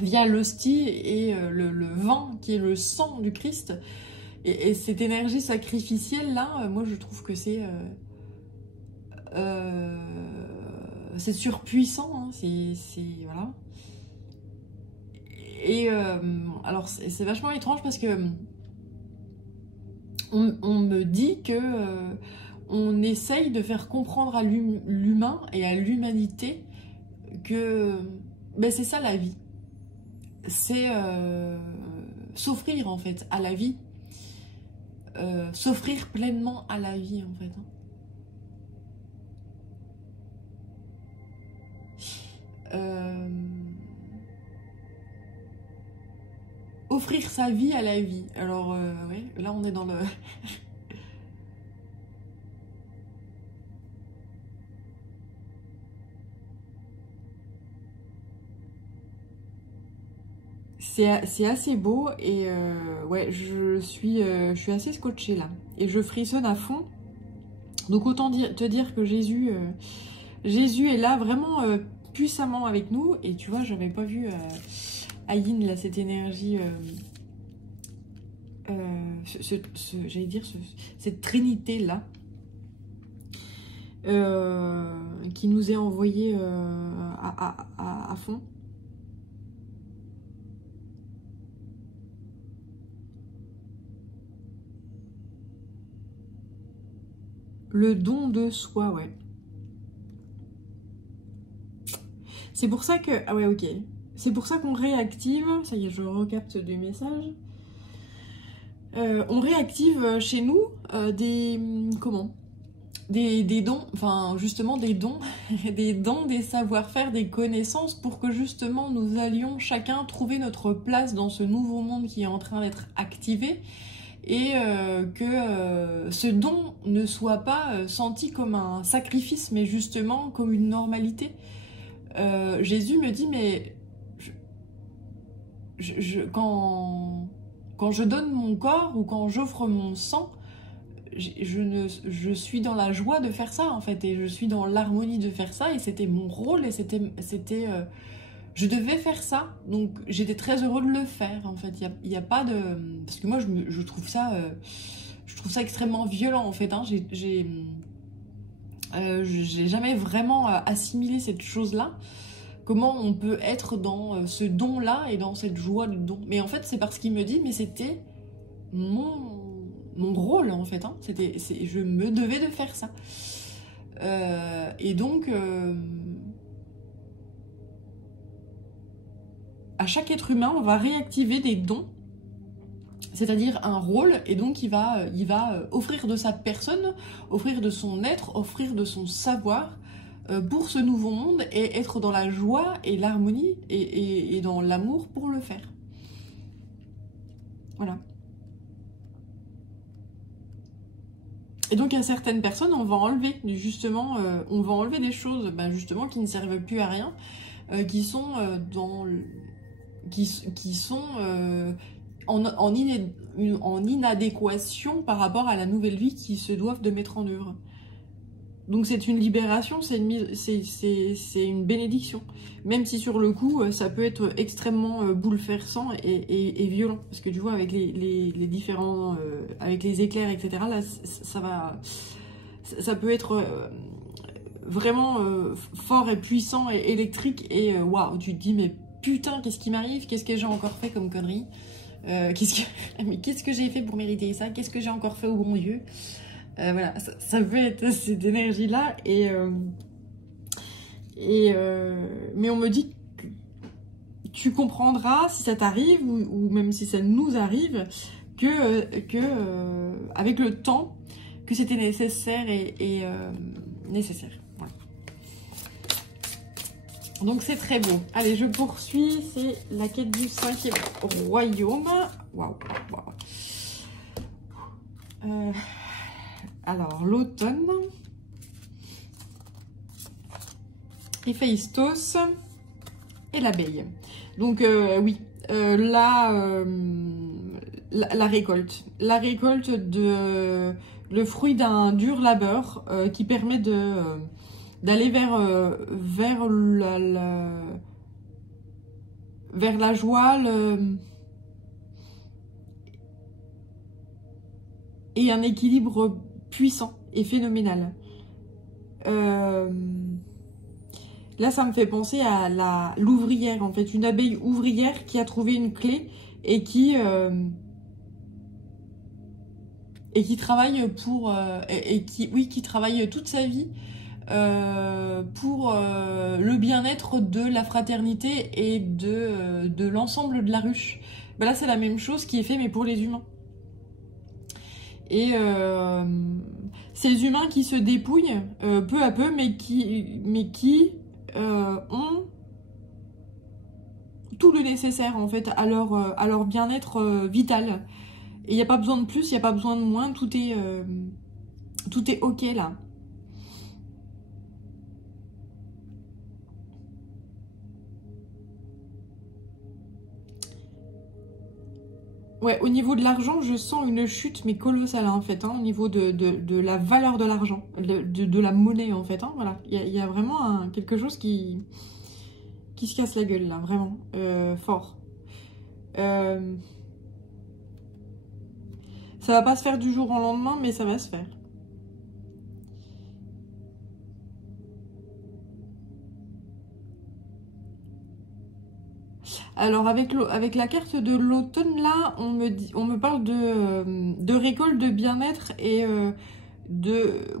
via l'hostie et le vin qui est le sang du Christ, et cette énergie sacrificielle là, moi je trouve que c'est surpuissant, hein, c'est voilà. Et alors c'est vachement étrange parce que on me dit que on essaye de faire comprendre à l'humain et à l'humanité que ben, c'est ça la vie. C'est s'offrir en fait à la vie, s'offrir pleinement à la vie en fait. Offrir sa vie à la vie. Alors, ouais, là on est dans le... C'est assez beau et ouais, je suis assez scotchée là. Et je frissonne à fond Donc autant te dire que Jésus est là vraiment puissamment avec nous. Et tu vois, j'avais pas vu Ayin, là, cette énergie, j'allais dire, cette trinité-là, qui nous est envoyée à fond. Le don de soi, ouais. C'est pour ça que... Ah ouais, ok. C'est pour ça qu'on réactive... Ça y est, je recapte des messages. On réactive chez nous des... Comment ? Des dons, enfin justement des dons, des dons, des savoir-faire, des connaissances pour que justement nous allions chacun trouver notre place dans ce nouveau monde qui est en train d'être activé. Et que ce don ne soit pas senti comme un sacrifice, mais justement comme une normalité. Jésus me dit, mais quand je donne mon corps ou quand j'offre mon sang, je suis dans la joie de faire ça, en fait, et je suis dans l'harmonie de faire ça, et c'était mon rôle, et je devais faire ça, donc j'étais très heureux de le faire, en fait. Il y a pas de... Parce que moi, je trouve ça extrêmement violent, en fait. Hein. J'ai jamais vraiment assimilé cette chose-là. Comment on peut être dans ce don-là et dans cette joie de don. Mais en fait, c'est parce qu'il me dit, mais c'était mon rôle, en fait. Hein. Je me devais de faire ça. Et donc... à chaque être humain, on va réactiver des dons, c'est-à-dire un rôle, et donc il va offrir de sa personne, offrir de son être, offrir de son savoir pour ce nouveau monde, et être dans la joie et l'harmonie et dans l'amour pour le faire. Voilà. Et donc à certaines personnes, on va enlever justement, on va enlever des choses justement qui ne servent plus à rien, qui sont qui sont en inadéquation par rapport à la nouvelle vie qu'ils se doivent de mettre en œuvre. Donc c'est une libération, c'est une bénédiction. Même si sur le coup, ça peut être extrêmement bouleversant et violent. Parce que tu vois, avec les différents... avec les éclairs, etc., là, ça peut être... vraiment fort et puissant et électrique, et waouh, tu te dis, mais putain, qu'est-ce qui m'arrive? Qu'est-ce que j'ai encore fait comme connerie? Mais qu'est-ce que j'ai fait pour mériter ça? Qu'est-ce que j'ai encore fait au bon Dieu? Voilà, ça peut être cette énergie-là, mais on me dit que tu comprendras, si ça t'arrive, ou même si ça nous arrive, que avec le temps, que c'était nécessaire et nécessaire. Voilà. Donc c'est très beau. Allez, je poursuis. C'est la quête du 5e royaume. Waouh. Alors, l'automne. Héphaïstos et l'abeille. Donc oui, la récolte. La récolte de le fruit d'un dur labeur qui permet d'aller vers la joie et un équilibre puissant et phénoménal. Là, ça me fait penser à l'ouvrière, en fait, une abeille ouvrière qui a trouvé une clé et qui travaille qui travaille toute sa vie pour le bien-être de la fraternité et de l'ensemble de la ruche. Là, c'est la même chose qui est fait, mais pour les humains. Et ces humains qui se dépouillent peu à peu, mais qui ont tout le nécessaire en fait à leur bien-être vital. Et il n'y a pas besoin de plus, il n'y a pas besoin de moins, tout est ok là. Ouais, au niveau de l'argent, je sens une chute, mais colossale, hein, en fait, hein, au niveau de la valeur de l'argent, de la monnaie, en fait, hein, voilà. Il y a vraiment quelque chose qui se casse la gueule, là, vraiment, fort. Ça va pas se faire du jour au lendemain, mais ça va se faire. Alors avec la carte de l'automne là, on me parle de récolte, de bien-être et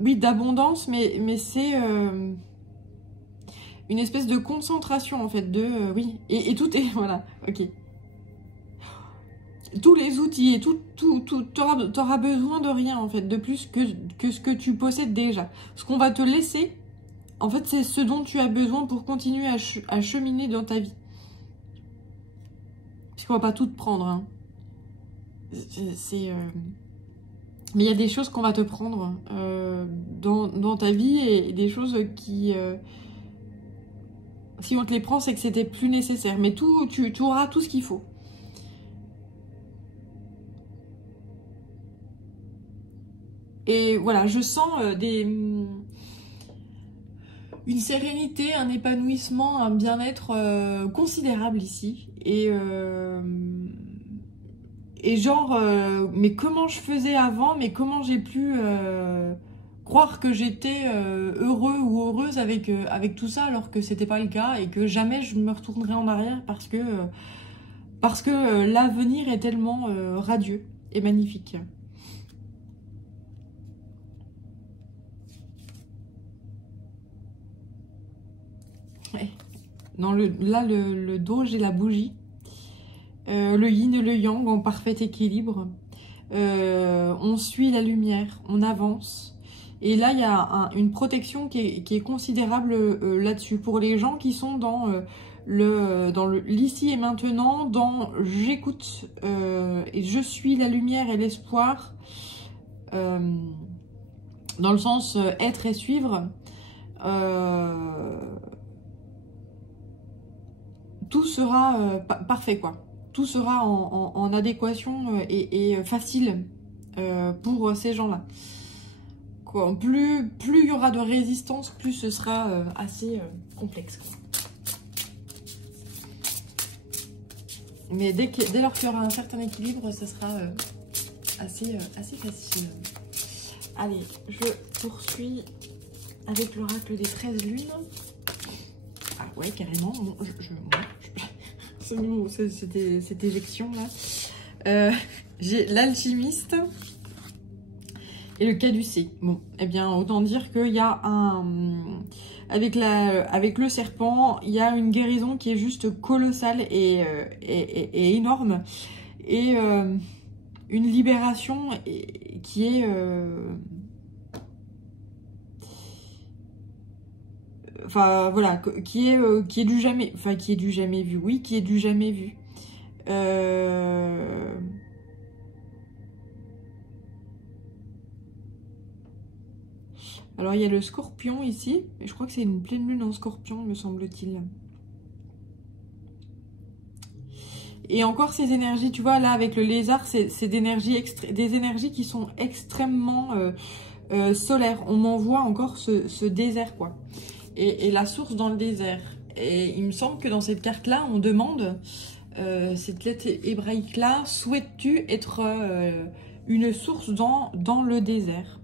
oui, d'abondance, mais c'est une espèce de concentration en fait, oui, et tout est, voilà, ok. Tous les outils et t'auras besoin de rien en fait, de plus que ce que tu possèdes déjà. Ce qu'on va te laisser, en fait, c'est ce dont tu as besoin pour continuer à cheminer dans ta vie. Parce qu'on va pas tout te prendre, hein. Mais il y a des choses qu'on va te prendre dans ta vie et des choses qui... si on te les prend, c'est que c'était plus nécessaire. Mais tu auras tout ce qu'il faut. Et voilà, je sens une sérénité, un épanouissement, un bien-être considérable ici. Et genre, mais comment je faisais avant, mais comment j'ai pu croire que j'étais heureux ou heureuse avec tout ça alors que c'était pas le cas et que jamais je me retournerai en arrière parce que l'avenir est tellement radieux et magnifique. Ouais. Là, le dos, j'ai la bougie. Le yin et le yang en parfait équilibre. On suit la lumière, on avance. Et là, il y a une protection qui est considérable là-dessus. Pour les gens qui sont dans l'ici et maintenant, dans j'écoute et je suis la lumière et l'espoir, dans le sens être et suivre, tout sera parfait, quoi. Tout sera en adéquation et facile pour ces gens-là. Plus il y aura de résistance, plus ce sera assez complexe, quoi. Mais dès lors qu'il y aura un certain équilibre, ça sera assez facile. Allez, je poursuis avec l'oracle des 13 lunes. Ah ouais, carrément. Bon, cette éjection là. J'ai l'alchimiste et le caducé. Bon, eh bien, autant dire qu'il y a avec le serpent, il y a une guérison qui est juste colossale et énorme. Et une libération qui est... Enfin, voilà, qui est du jamais... Enfin, qui est du jamais vu. Oui, qui est du jamais vu. Alors, il y a le scorpion ici. Et je crois que c'est une pleine lune en scorpion, me semble-t-il. Et encore ces énergies, tu vois, là, avec le lézard, c'est des énergies qui sont extrêmement solaires. On m'envoie encore ce désert, quoi. Et la source dans le désert. Et il me semble que dans cette carte-là, on demande, cette lettre hébraïque-là, souhaites-tu être une source dans le désert?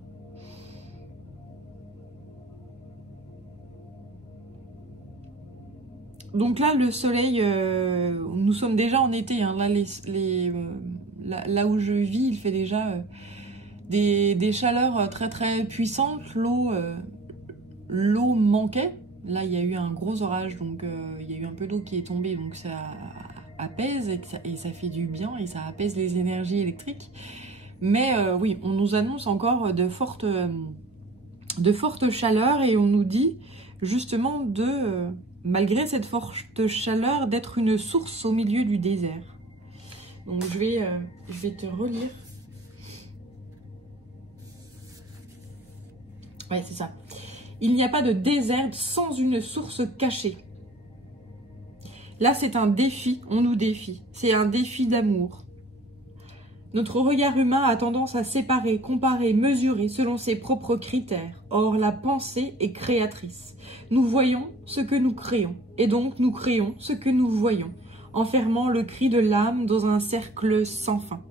Donc là, le soleil, nous sommes déjà en été, hein. Là, là où je vis, il fait déjà des chaleurs très très puissantes. L'eau manquait. Là, il y a eu un gros orage, donc il y a eu un peu d'eau qui est tombée, donc ça apaise et ça fait du bien et ça apaise les énergies électriques. Mais oui, on nous annonce encore de fortes chaleurs et on nous dit justement malgré cette forte chaleur, d'être une source au milieu du désert. Donc je vais te relire. Ouais, c'est ça. Il n'y a pas de désert sans une source cachée. Là, c'est un défi, on nous défie. C'est un défi d'amour. Notre regard humain a tendance à séparer, comparer, mesurer selon ses propres critères. Or, la pensée est créatrice. Nous voyons ce que nous créons, et donc nous créons ce que nous voyons, enfermant le cri de l'âme dans un cercle sans fin.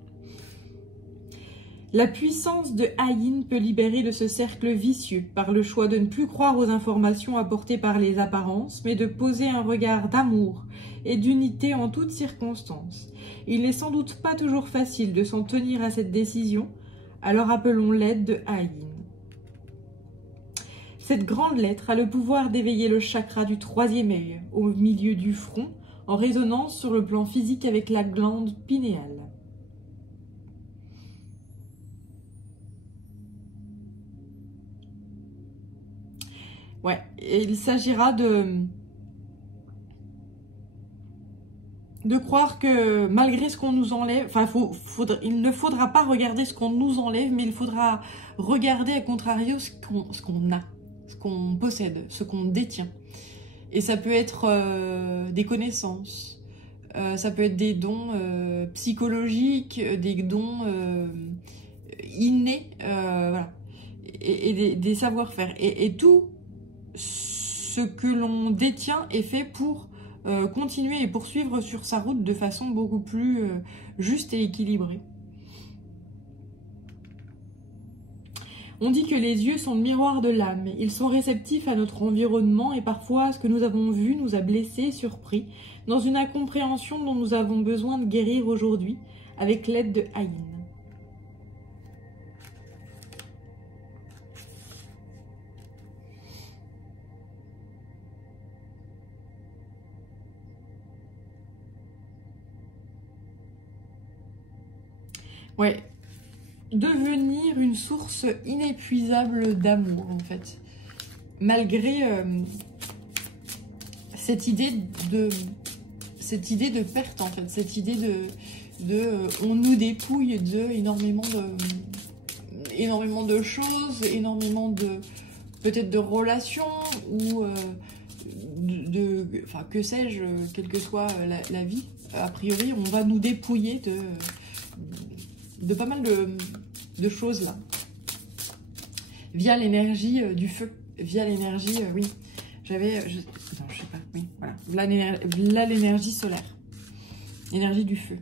La puissance de Ayin peut libérer de ce cercle vicieux par le choix de ne plus croire aux informations apportées par les apparences, mais de poser un regard d'amour et d'unité en toutes circonstances. Il n'est sans doute pas toujours facile de s'en tenir à cette décision, alors appelons l'aide de Ayin. Cette grande lettre a le pouvoir d'éveiller le chakra du troisième œil, au milieu du front, en résonance sur le plan physique avec la glande pinéale. Ouais, et il s'agira de croire que malgré ce qu'on nous enlève, enfin, il ne faudra pas regarder ce qu'on nous enlève, mais il faudra regarder à contrario ce qu'on a, ce qu'on possède, ce qu'on détient. Et ça peut être des connaissances, ça peut être des dons psychologiques, des dons innés, voilà, et des savoir-faire. Et tout ce que l'on détient est fait pour continuer et poursuivre sur sa route de façon beaucoup plus juste et équilibrée. On dit que les yeux sont le miroir de l'âme. Ils sont réceptifs à notre environnement et parfois ce que nous avons vu nous a blessés, surpris, dans une incompréhension dont nous avons besoin de guérir aujourd'hui avec l'aide de Ayin. Ouais, devenir une source inépuisable d'amour, en fait. Malgré cette idée de perte, en fait. Cette idée on nous dépouille de énormément de choses, énormément peut-être de relations, ou enfin, que sais-je, quelle que soit la vie. A priori, on va nous dépouiller de pas mal de choses là, via l'énergie du feu, via l'énergie, oui, attends, je sais pas, oui, voilà, là l'énergie solaire, l'énergie du feu.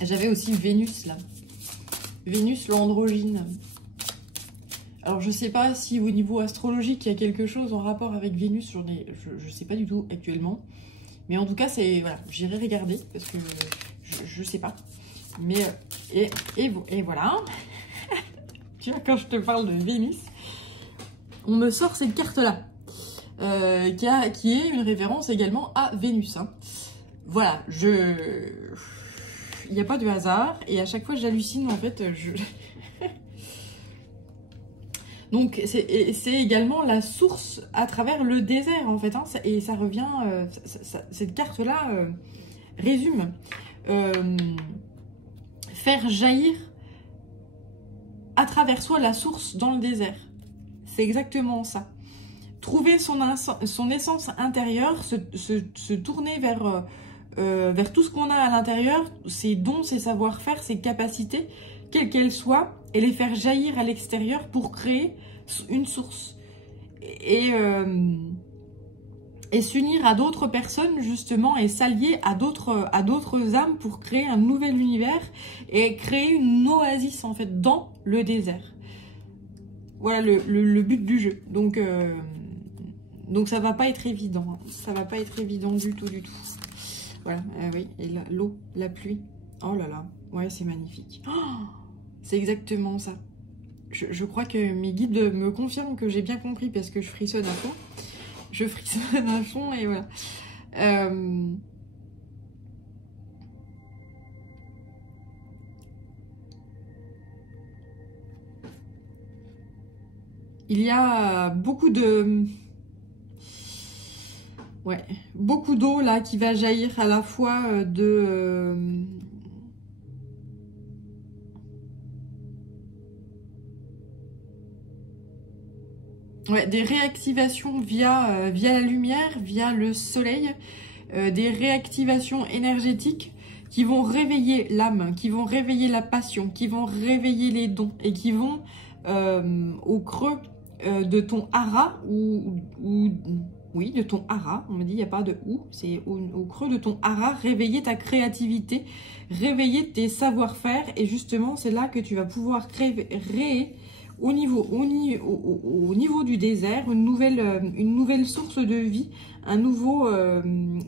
J'avais aussi Vénus là, Vénus l'androgyne. Alors je sais pas si au niveau astrologique il y a quelque chose en rapport avec Vénus, je sais pas du tout actuellement, mais en tout cas c'est, voilà, j'irai regarder parce que je sais pas. Mais, et voilà, tu vois, quand je te parle de Vénus, on me sort cette carte-là, qui est une référence également à Vénus. Hein. Voilà, il n'y a pas de hasard, et à chaque fois j'hallucine, en fait, Donc, c'est également la source à travers le désert, en fait, hein, et ça revient, cette carte-là résume... faire jaillir à travers soi la source dans le désert. C'est exactement ça. Trouver son essence intérieure, se tourner vers tout ce qu'on a à l'intérieur, ses dons, ses savoir-faire, ses capacités, quelles qu'elles soient, et les faire jaillir à l'extérieur pour créer une source. Et s'unir à d'autres personnes, justement, et s'allier à d'autres âmes pour créer un nouvel univers et créer une oasis, en fait, dans le désert. Voilà le but du jeu. Donc ça va pas être évident. Hein. Ça va pas être évident du tout, du tout. Voilà, oui, et l'eau, la pluie. Oh là là, ouais, c'est magnifique. Oh, c'est exactement ça. Je crois que mes guides me confirment que j'ai bien compris parce que je frissonne à fond. Je frissonne à fond et voilà. Il y a beaucoup d'eau là qui va jaillir à la fois des réactivations via la lumière, via le soleil, des réactivations énergétiques qui vont réveiller l'âme, qui vont réveiller la passion, qui vont réveiller les dons et qui vont au creux de ton hara oui, de ton hara, on me dit il n'y a pas de ou, c'est au creux de ton hara, réveiller ta créativité, réveiller tes savoir-faire et justement c'est là que tu vas pouvoir créer au niveau du désert une nouvelle source de vie, une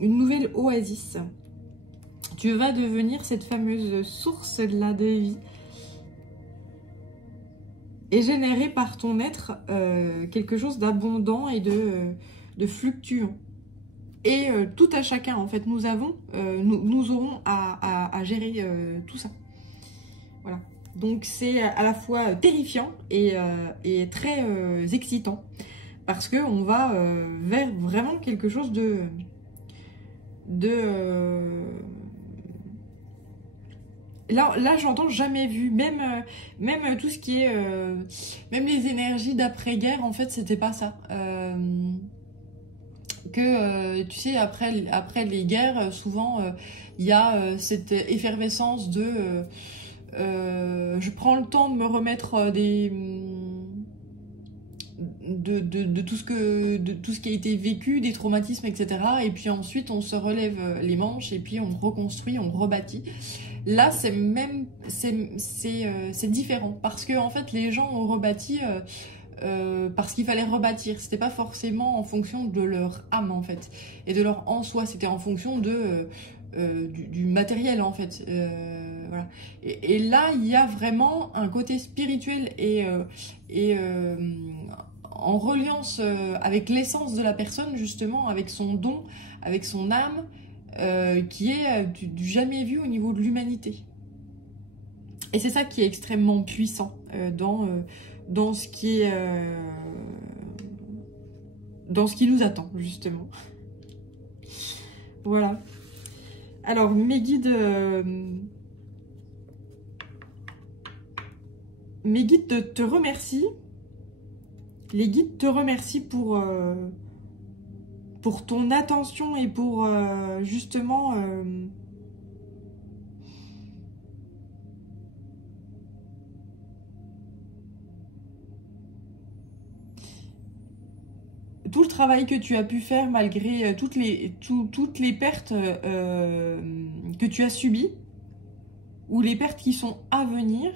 nouvelle oasis. Tu vas devenir cette fameuse source-là de vie et générer par ton être quelque chose d'abondant et de fluctuant. Et tout à chacun, en fait, nous aurons à gérer tout ça. Voilà. Donc c'est à la fois terrifiant et très excitant parce que on va vers vraiment quelque chose Là j'entends jamais vu, même tout ce qui est même les énergies d'après-guerre, en fait c'était pas ça. Tu sais, après les guerres, souvent il y a cette effervescence de je prends le temps de me remettre de tout ce qui a été vécu, des traumatismes, etc. Et puis ensuite on se relève les manches et puis on reconstruit, on rebâtit. Là c'est différent parce que en fait les gens ont rebâti parce qu'il fallait rebâtir. C'était pas forcément en fonction de leur âme en fait et de leur en soi. C'était en fonction du matériel en fait. Voilà. Et là il y a vraiment un côté spirituel et en reliance avec l'essence de la personne, justement, avec son don, avec son âme, qui est du jamais vu au niveau de l'humanité. Et c'est ça qui est extrêmement puissant dans ce qui est dans ce qui nous attend, justement. Voilà. Alors, mes guides te remercient. Les guides te remercient pour ton attention et pour justement tout le travail que tu as pu faire malgré toutes les pertes que tu as subies ou les pertes qui sont à venir.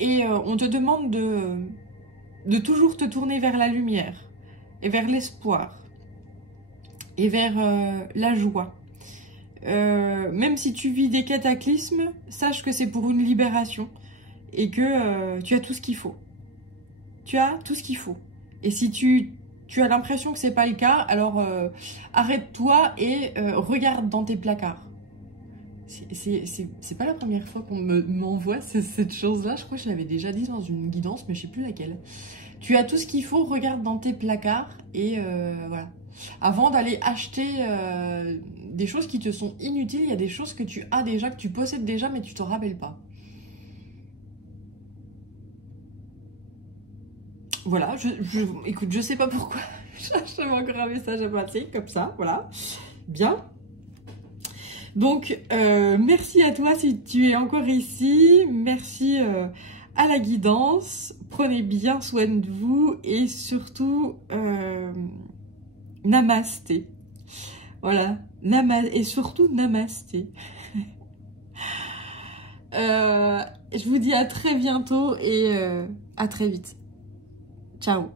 Et on te demande de toujours te tourner vers la lumière et vers l'espoir et vers la joie. Même si tu vis des cataclysmes, sache que c'est pour une libération et que tu as tout ce qu'il faut. Tu as tout ce qu'il faut. Et si tu as l'impression que c'est pas le cas, alors arrête-toi et regarde dans tes placards. C'est pas la première fois qu'on m'envoie cette chose-là. Je crois que je l'avais déjà dit dans une guidance, mais je sais plus laquelle. Tu as tout ce qu'il faut, regarde dans tes placards et voilà. Avant d'aller acheter des choses qui te sont inutiles, il y a des choses que tu as déjà, que tu possèdes déjà, mais tu t'en rappelles pas. Voilà, écoute, je sais pas pourquoi. J'avais encore un message à passer, comme ça, voilà. Bien. Donc, merci à toi si tu es encore ici. Merci à la guidance. Prenez bien soin de vous et surtout, namasté. Voilà, et surtout namasté. Je vous dis à très bientôt et à très vite. Ciao.